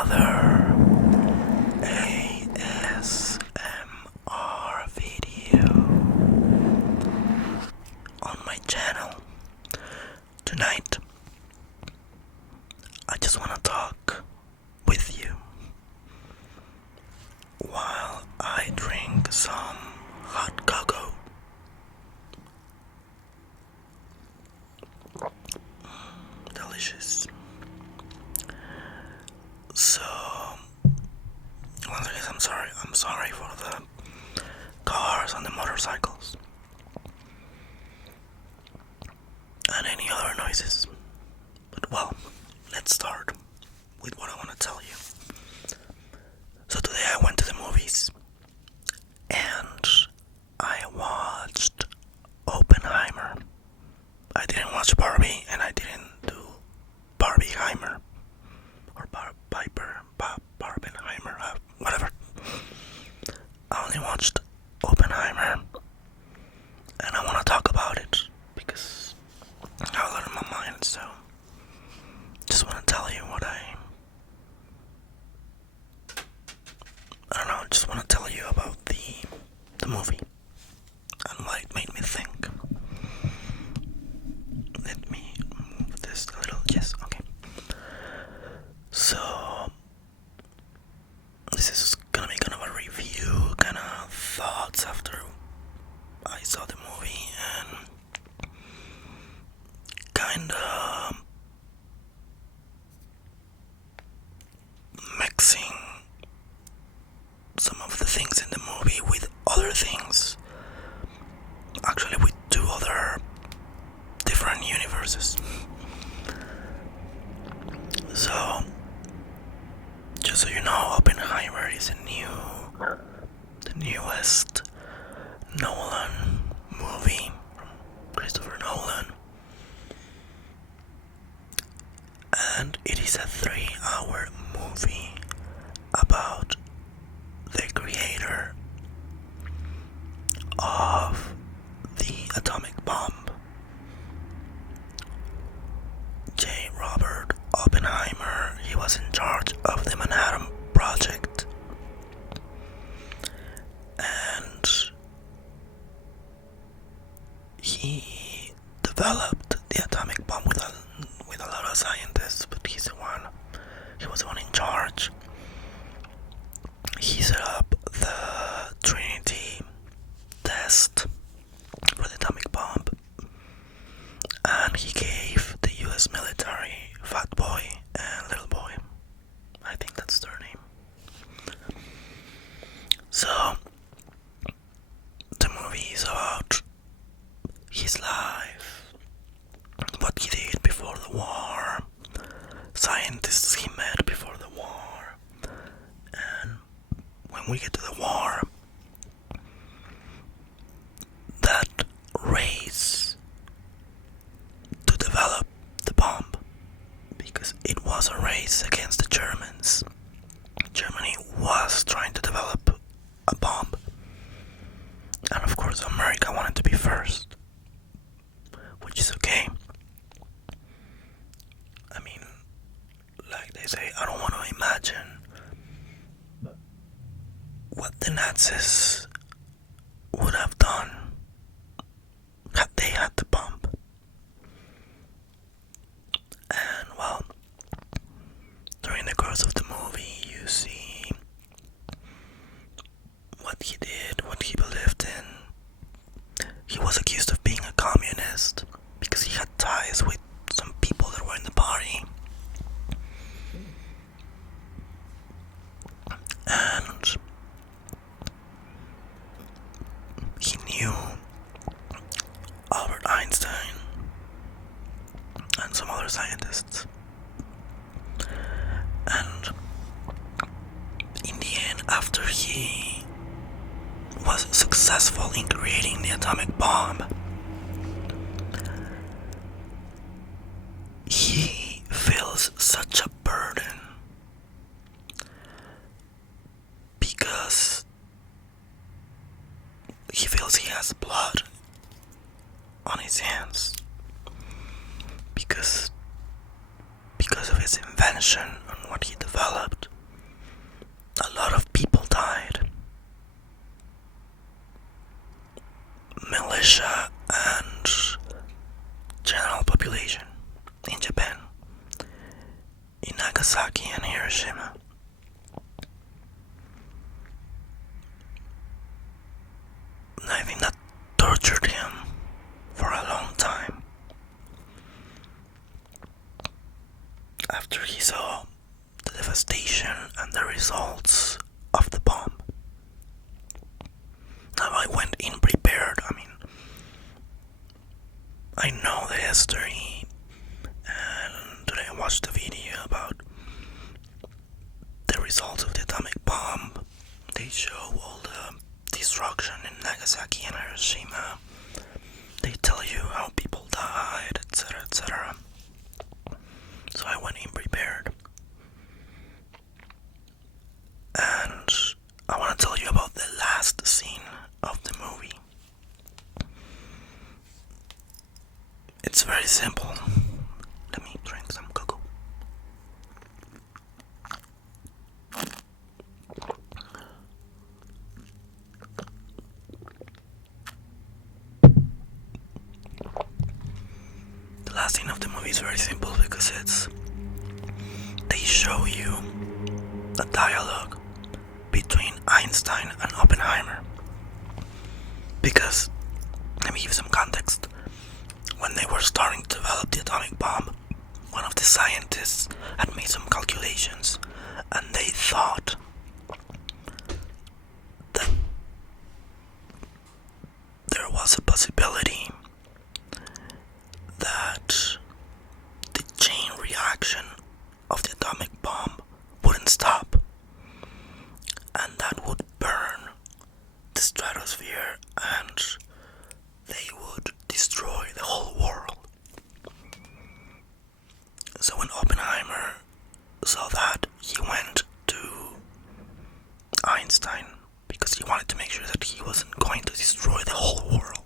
another ASMR video on my channel. Tonight, I just want to talk with you while I drink some hot cocoa. Delicious. So, once again, I'm sorry for the cars and the motorcycles and any other noises. But well, let's start with what I want to tell you. So today I went to the movies and I watched Oppenheimer. I didn't watch Barbie and I didn't do Barbieheimer or Barbenheimer, whatever. I only watched Oppenheimer and I want to talk about it because I have a lot in my mind, so just want to tell you what I don't know, just want to tell you about the movie and what it made me think. Let me move this a little. Yes, okay. So this is gonna be kind of a review, kind of thoughts after I saw the movie, and kind of mixing some of the things in the movie with other things, actually with two other different universes. So just so you know, Oppenheimer is the newest Nolan movie from Christopher Nolan, and it is a 3-hour movie about the creator of the atomic bomb, J. Robert Oppenheimer. He was in charge of the Manhattan Project, and he developed the atomic bomb with a lot of scientists, but he was the one in charge. He set up the Trinity test for the atomic bomb, and he gave the US military Fat Boy and Little Boy, I think that's their name. So the movie is about his life, what he did before the war, scientists he met before the war, and when we get to the war, that race to develop the bomb, because it was a race against the Germans. Germany was trying to develop a bomb, and of course America wanted to be first, which is okay. I mean, like they say, I don't want to imagine what the Nazis would have done had they had the bomb. And well, during the course of the movie, you see what he did, what he believed in. He was accused of being a communist because he had ties with some people that were in the party. And he knew Albert Einstein and some other scientists. And in the end, after he was successful in creating the atomic bomb, he feels such a burden because he feels he has blood on his hands because of his invention and what he developed. Hiroshima. And I think that tortured him for a long time. After he saw the devastation and the results of the bomb. Now I went in prepared. I know the history, and today I watched a video about the results of the atomic bomb. They show all the destruction in Nagasaki and Hiroshima. They tell you how people died, etc., etc. So I went in prepared. And I want to tell you about the last scene of the movie. It's very simple. Let me drink some cocoa. The last scene of the movie is very simple because they show you a dialogue between Einstein and Oppenheimer. Because, let me give some context. When they were starting to develop the atomic bomb, one of the scientists had made some calculations, and they thought that there was a possibility that the chain reaction of the atomic bomb wouldn't stop, and that would burn the stratosphere and they would destroy the whole world. So when Oppenheimer saw that, he went to Einstein because he wanted to make sure that he wasn't going to destroy the whole world.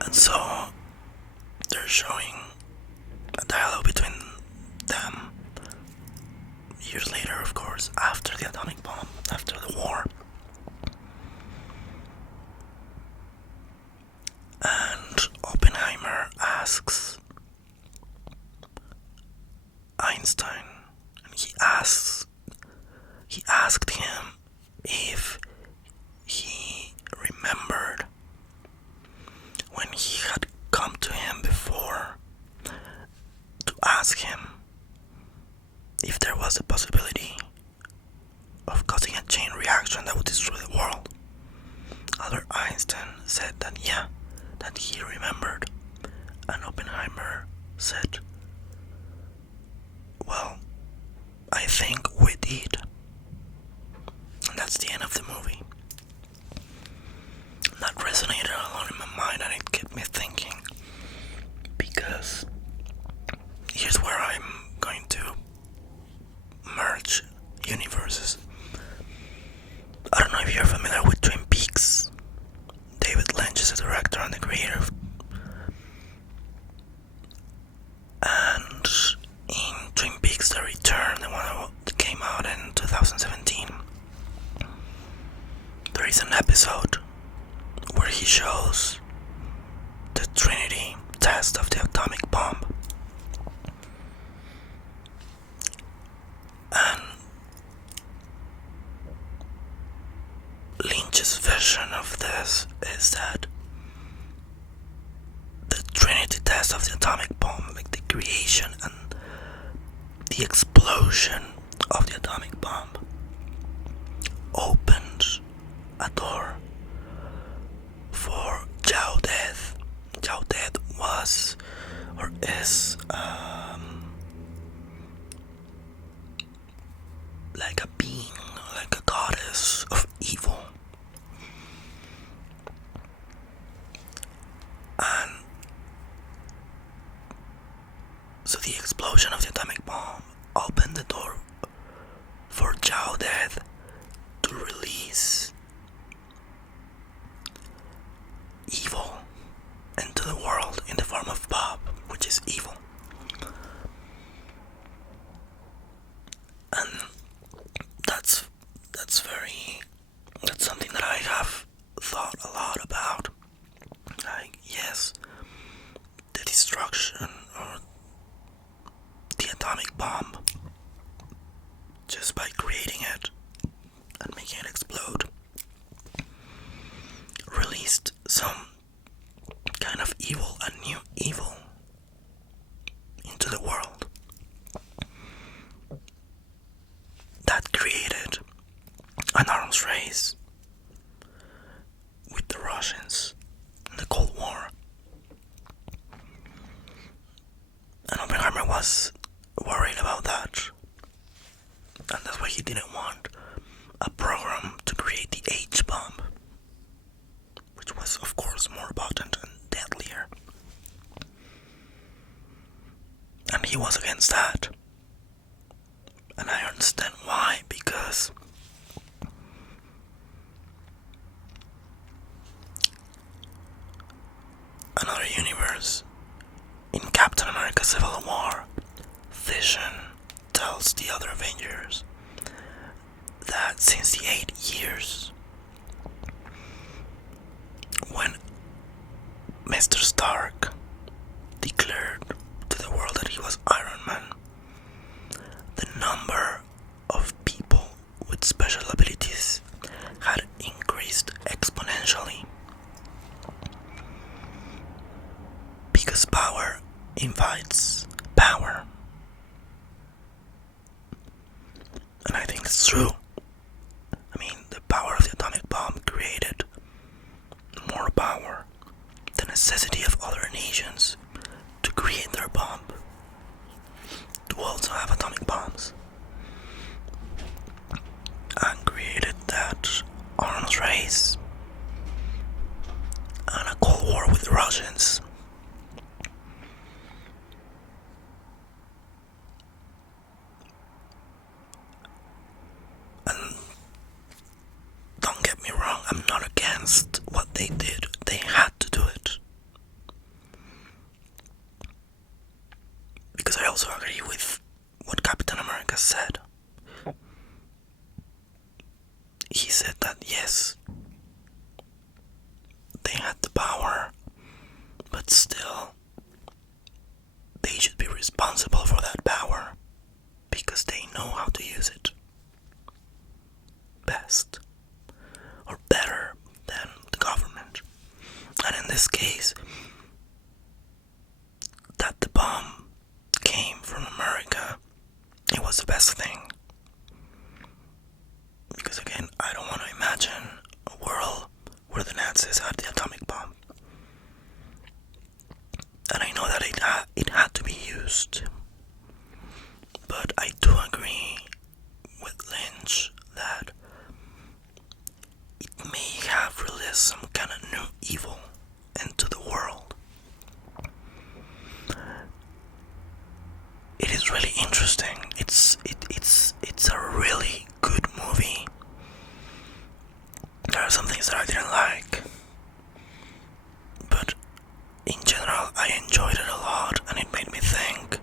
And so they're showing a dialogue between them years later, of course, after the atomic bomb, after the war. And Oppenheimer asks Einstein, and he asked him if he remembered when he had come to him before to ask him if there was a possibility of causing a chain reaction that would destroy the world. Albert Einstein said that that he remembered, and Oppenheimer said, well, I think we did. And that's the end of the movie. And that resonated a lot in my mind, and it kept me thinking, because here's where I'm going to merge universes. I don't know if you're familiar with Twin Peaks. David Lynch is the director and the creator. And in Twin Peaks The Return, the one that came out in 2017, there is an episode where he shows the Trinity test of the atomic bomb. And Lynch's vision of this is that the Trinity test of the atomic bomb, like the creation and the explosion of the atomic bomb, opened a door for Jaudet. Jaudet was, or is, like a being, like a goddess of evil. And so the explosion of the atomic bomb opened the door for Jaudet to release evil into the world in the form of Bob, which is evil. And that's something that I have thought a lot about. Like, yes, the destruction or the atomic bomb just by creating it and making it explode, released some kind of evil, a new evil, into the world that created an arms race with the Russians in the Cold War. And Oppenheimer was worried about that, and that's why he didn't want a program to create the H-bomb, which was of course more potent and deadlier. And he was against that. And I understand why, because another universe, in Captain America Civil War, Vision tells the other Avengers that since the 8 years when Mr. Stark declared to the world that he was Iron Man, the number of people with special abilities had increased exponentially. Because power invites power. And I think it's true. I mean, the power of the atomic bomb created more power. The necessity of other nations to create their bomb, to also have atomic bombs, and created that arms race and a Cold War with the Russians. And don't get me wrong, I'm not against what they did. They had to do it. Because I also agree with what Captain America said. He said that yes, they had the power, but still, they should be responsible for that power because they know how to use it best or better than the government. And in this case, that the bomb came from America, it was the best thing. Because again, I don't want to imagine a world where the Nazis had the atomic bomb. And I know that it had to be used. But I do agree with Lynch that it may have released some kind of new evil into the world. It is really interesting. It's a really good movie. There are some things that I didn't like, but in general I enjoyed it a lot and it made me think.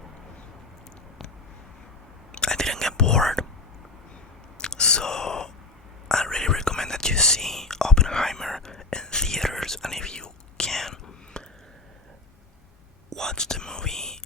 I didn't get bored, so I really recommend that you see Oppenheimer in theaters, and if you can, watch the movie